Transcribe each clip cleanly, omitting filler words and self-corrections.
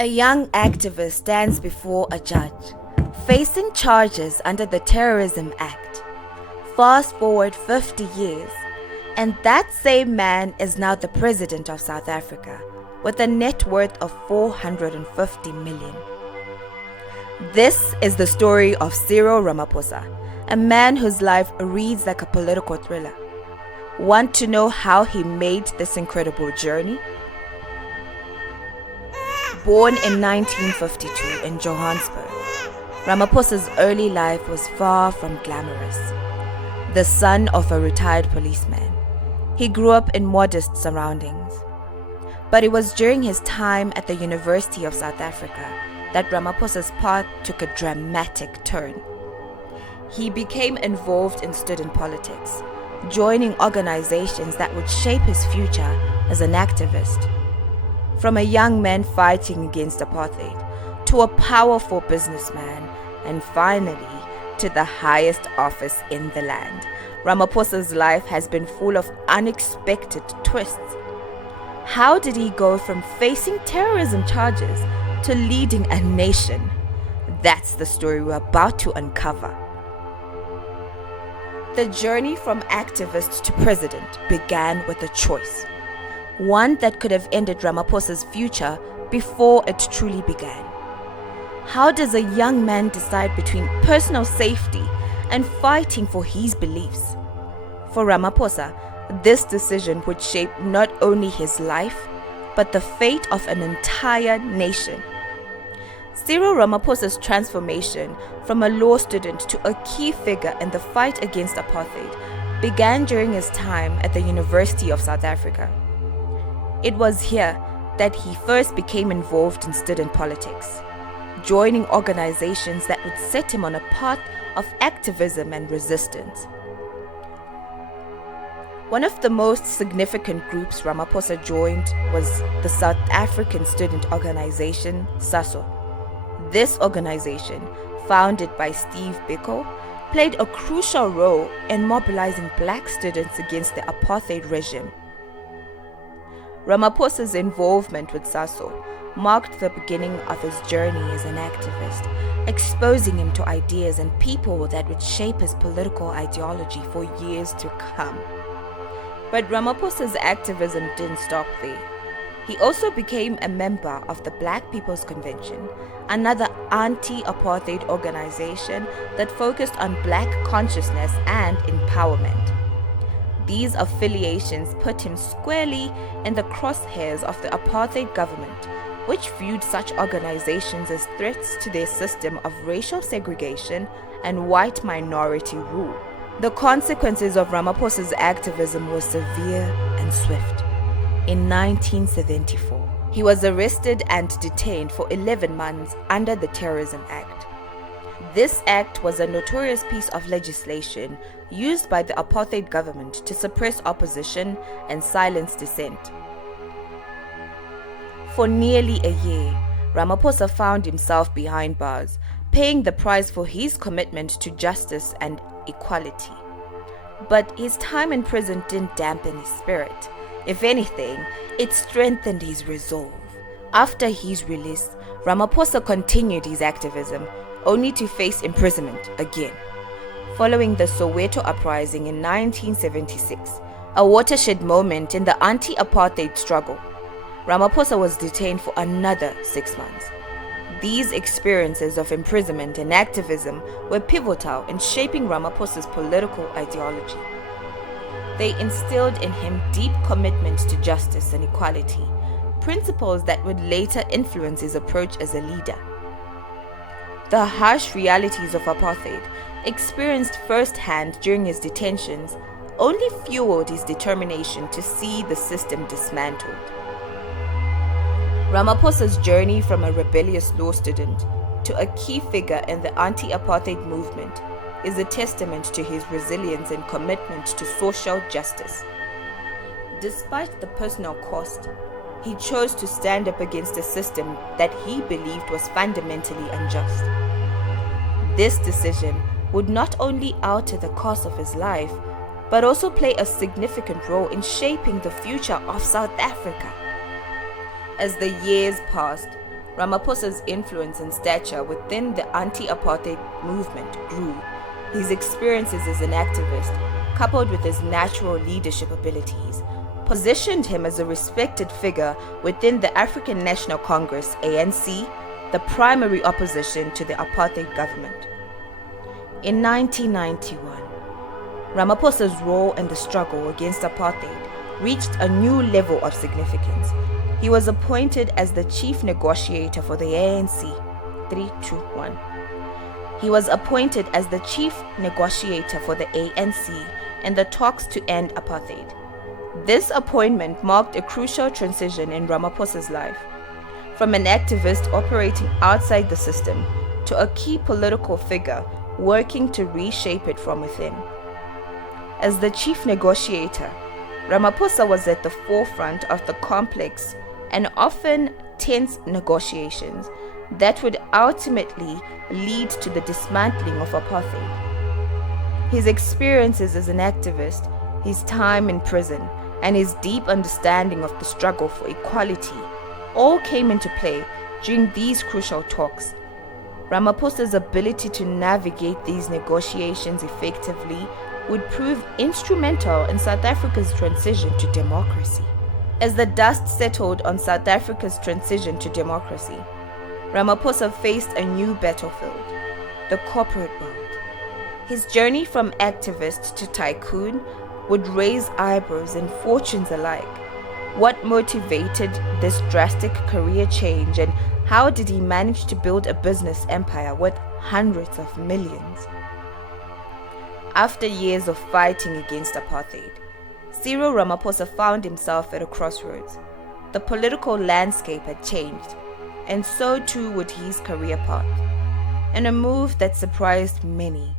A young activist stands before a judge, facing charges under the Terrorism Act. Fast forward 50 years, and that same man is now the president of South Africa, with a net worth of 450 million. This is the story of Cyril Ramaphosa, a man whose life reads like a political thriller. Want to know how he made this incredible journey? Born in 1952 in Johannesburg, Ramaphosa's early life was far from glamorous. The son of a retired policeman, he grew up in modest surroundings. But it was during his time at the University of South Africa that Ramaphosa's path took a dramatic turn. He became involved in student politics, joining organizations that would shape his future as an activist. From a young man fighting against apartheid, to a powerful businessman, and finally to the highest office in the land, Ramaphosa's life has been full of unexpected twists. How did he go from facing terrorism charges to leading a nation? That's the story we're about to uncover. The journey from activist to president began with a choice. One that could have ended Ramaphosa's future before it truly began. How does a young man decide between personal safety and fighting for his beliefs? For Ramaphosa, this decision would shape not only his life, but the fate of an entire nation. Cyril Ramaphosa's transformation from a law student to a key figure in the fight against apartheid began during his time at the University of South Africa. It was here that he first became involved in student politics, joining organizations that would set him on a path of activism and resistance. One of the most significant groups Ramaphosa joined was the South African student organization, SASO. This organization, founded by Steve Biko, played a crucial role in mobilizing black students against the apartheid regime. Ramaphosa's involvement with SASO marked the beginning of his journey as an activist, exposing him to ideas and people that would shape his political ideology for years to come. But Ramaphosa's activism didn't stop there. He also became a member of the Black People's Convention, another anti-apartheid organization that focused on black consciousness and empowerment. These affiliations put him squarely in the crosshairs of the apartheid government, which viewed such organizations as threats to their system of racial segregation and white minority rule. The consequences of Ramaphosa's activism were severe and swift. In 1974, he was arrested and detained for 11 months under the Terrorism Act. This act was a notorious piece of legislation used by the apartheid government to suppress opposition and silence dissent. For nearly a year, Ramaphosa found himself behind bars, paying the price for his commitment to justice and equality. But his time in prison didn't dampen his spirit. If anything, it strengthened his resolve. After his release, Ramaphosa continued his activism, only to face imprisonment again. Following the Soweto uprising in 1976, a watershed moment in the anti-apartheid struggle, Ramaphosa was detained for another 6 months. These experiences of imprisonment and activism were pivotal in shaping Ramaphosa's political ideology. They instilled in him deep commitment to justice and equality, principles that would later influence his approach as a leader. The harsh realities of apartheid, experienced firsthand during his detentions, only fueled his determination to see the system dismantled. Ramaphosa's journey from a rebellious law student to a key figure in the anti-apartheid movement is a testament to his resilience and commitment to social justice. Despite the personal cost, he chose to stand up against a system that he believed was fundamentally unjust. This decision would not only alter the course of his life, but also play a significant role in shaping the future of South Africa. As the years passed, Ramaphosa's influence and stature within the anti-apartheid movement grew. His experiences as an activist, coupled with his natural leadership abilities, positioned him as a respected figure within the African National Congress, ANC, the primary opposition to the apartheid government. In 1991, Ramaphosa's role in the struggle against apartheid reached a new level of significance. He was appointed as the chief negotiator for the ANC. 3, 2, 1. He was appointed as the chief negotiator for the ANC in the talks to end apartheid. This appointment marked a crucial transition in Ramaphosa's life, from an activist operating outside the system to a key political figure working to reshape it from within. As the chief negotiator, Ramaphosa was at the forefront of the complex and often tense negotiations that would ultimately lead to the dismantling of apartheid. His experiences as an activist, his time in prison, and his deep understanding of the struggle for equality all came into play during these crucial talks. Ramaphosa's ability to navigate these negotiations effectively would prove instrumental in South Africa's transition to democracy. As the dust settled on South Africa's transition to democracy, Ramaphosa faced a new battlefield, the corporate world. His journey from activist to tycoon would raise eyebrows and fortunes alike. What motivated this drastic career change, and how did he manage to build a business empire worth hundreds of millions? After years of fighting against apartheid, Cyril Ramaphosa found himself at a crossroads. The political landscape had changed, and so too would his career path. In a move that surprised many,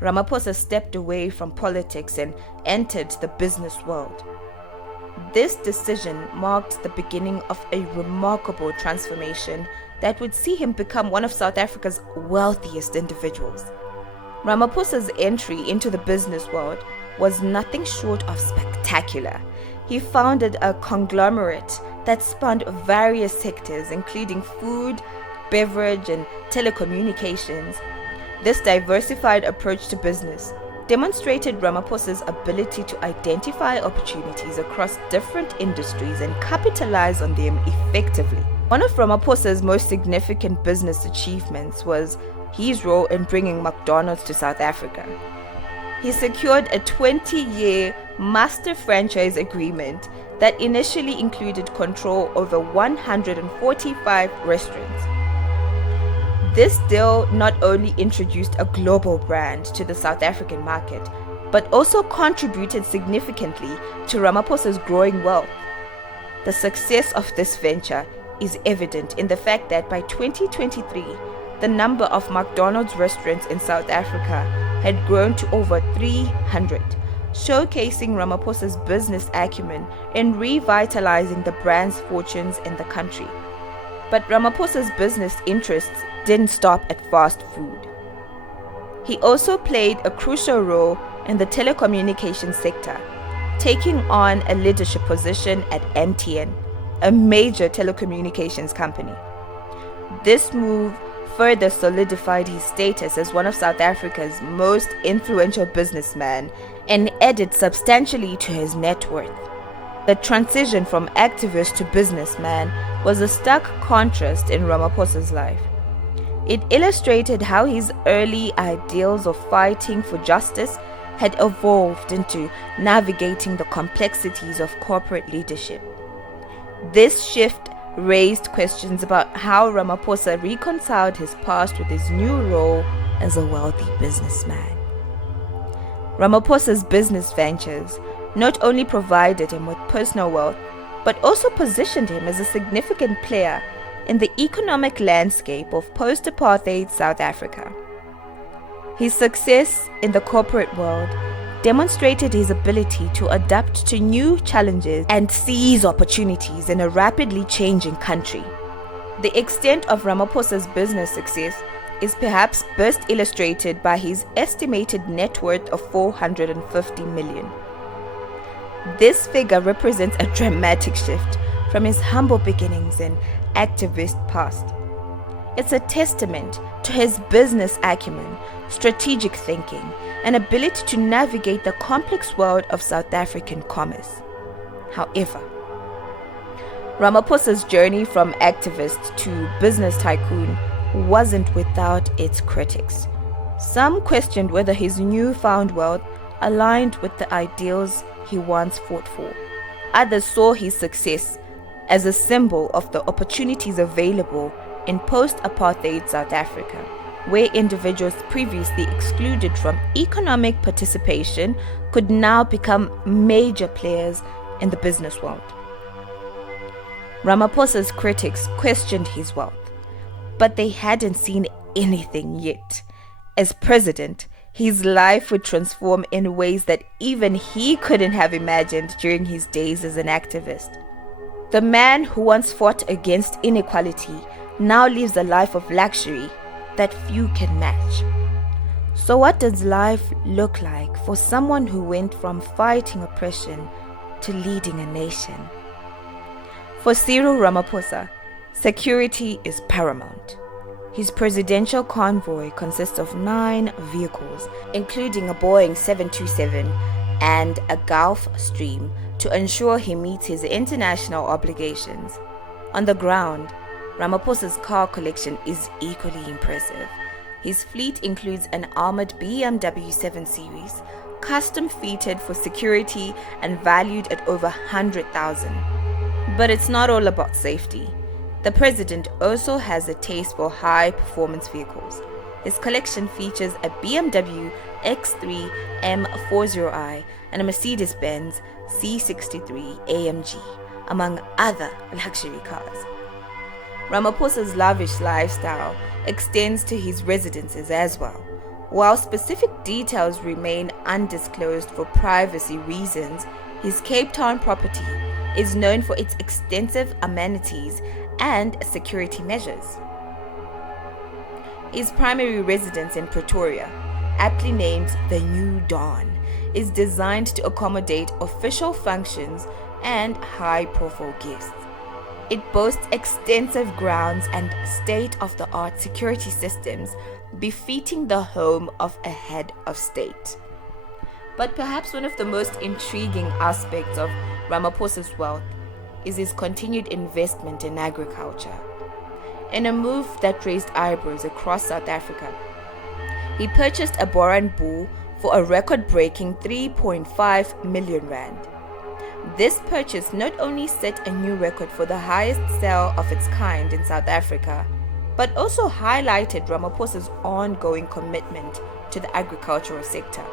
Ramaphosa stepped away from politics and entered the business world. This decision marked the beginning of a remarkable transformation that would see him become one of South Africa's wealthiest individuals. Ramaphosa's entry into the business world was nothing short of spectacular. He founded a conglomerate that spanned various sectors, including food, beverage, and telecommunications. This diversified approach to business demonstrated Ramaphosa's ability to identify opportunities across different industries and capitalize on them effectively. One of Ramaphosa's most significant business achievements was his role in bringing McDonald's to South Africa. He secured a 20-year master franchise agreement that initially included control over 145 restaurants. This deal not only introduced a global brand to the South African market, but also contributed significantly to Ramaphosa's growing wealth. The success of this venture is evident in the fact that by 2023, the number of McDonald's restaurants in South Africa had grown to over 300, showcasing Ramaphosa's business acumen in revitalizing the brand's fortunes in the country. But Ramaphosa's business interests didn't stop at fast food. He also played a crucial role in the telecommunications sector, taking on a leadership position at MTN, a major telecommunications company. This move further solidified his status as one of South Africa's most influential businessmen and added substantially to his net worth. The transition from activist to businessman was a stark contrast in Ramaphosa's life. It illustrated how his early ideals of fighting for justice had evolved into navigating the complexities of corporate leadership. This shift raised questions about how Ramaphosa reconciled his past with his new role as a wealthy businessman. Ramaphosa's business ventures not only provided him with personal wealth, but also positioned him as a significant player in the economic landscape of post-apartheid South Africa. His success in the corporate world demonstrated his ability to adapt to new challenges and seize opportunities in a rapidly changing country. The extent of Ramaphosa's business success is perhaps best illustrated by his estimated net worth of 450 million. This figure represents a dramatic shift from his humble beginnings in activist past. It's a testament to his business acumen, strategic thinking, and ability to navigate the complex world of South African commerce. However, Ramaphosa's journey from activist to business tycoon wasn't without its critics. Some questioned whether his newfound wealth aligned with the ideals he once fought for. Others saw his success as a symbol of the opportunities available in post-apartheid South Africa, where individuals previously excluded from economic participation could now become major players in the business world. Ramaphosa's critics questioned his wealth, but they hadn't seen anything yet. As president, his life would transform in ways that even he couldn't have imagined during his days as an activist. The man who once fought against inequality now lives a life of luxury that few can match. So what does life look like for someone who went from fighting oppression to leading a nation? For Cyril Ramaphosa, security is paramount. His presidential convoy consists of 9 vehicles, including a Boeing 727 and a Gulfstream, to ensure he meets his international obligations. On the ground, Ramaphosa's car collection is equally impressive. His fleet includes an armored BMW 7 Series, custom fitted for security and valued at over 100,000. But it's not all about safety. The president also has a taste for high-performance vehicles. His collection features a BMW X3 M40i and a Mercedes-Benz C63 AMG, among other luxury cars. Ramaphosa's lavish lifestyle extends to his residences as well. While specific details remain undisclosed for privacy reasons, his Cape Town property is known for its extensive amenities and security measures. His primary residence in Pretoria, aptly named the New Dawn, is designed to accommodate official functions and high-profile guests. It boasts extensive grounds and state-of-the-art security systems befitting the home of a head of state. But perhaps one of the most intriguing aspects of Ramaphosa's wealth is his continued investment in agriculture. In a move that raised eyebrows across South Africa, he purchased a Boran bull for a record-breaking 3.5 million rand. This purchase not only set a new record for the highest sale of its kind in South Africa, but also highlighted Ramaphosa's ongoing commitment to the agricultural sector.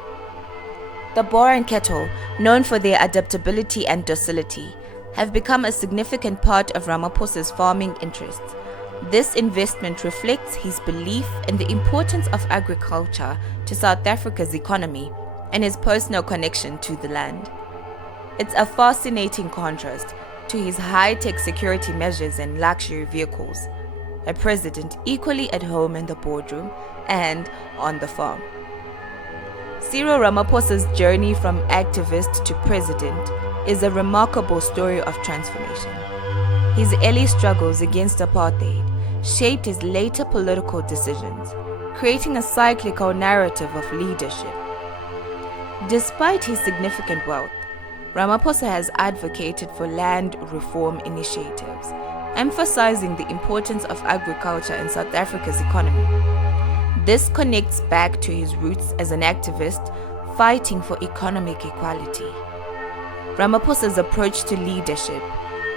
The Boran cattle, known for their adaptability and docility, have become a significant part of Ramaphosa's farming interests. This investment reflects his belief in the importance of agriculture to South Africa's economy and his personal connection to the land. It's a fascinating contrast to his high-tech security measures and luxury vehicles, a president equally at home in the boardroom and on the farm. Cyril Ramaphosa's journey from activist to president is a remarkable story of transformation. His early struggles against apartheid shaped his later political decisions, creating a cyclical narrative of leadership. Despite his significant wealth, Ramaphosa has advocated for land reform initiatives, emphasizing the importance of agriculture in South Africa's economy. This connects back to his roots as an activist fighting for economic equality. Ramaphosa's approach to leadership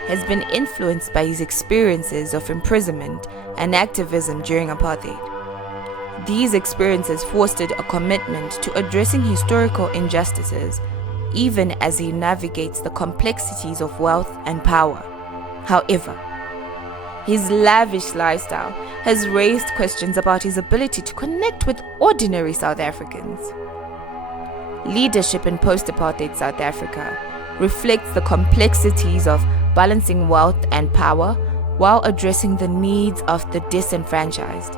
has been influenced by his experiences of imprisonment and activism during apartheid. These experiences fostered a commitment to addressing historical injustices, even as he navigates the complexities of wealth and power. However, his lavish lifestyle has raised questions about his ability to connect with ordinary South Africans. Leadership in post-apartheid South Africa reflects the complexities of balancing wealth and power while addressing the needs of the disenfranchised.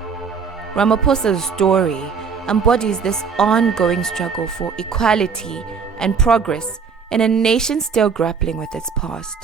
Ramaphosa's story embodies this ongoing struggle for equality and progress in a nation still grappling with its past.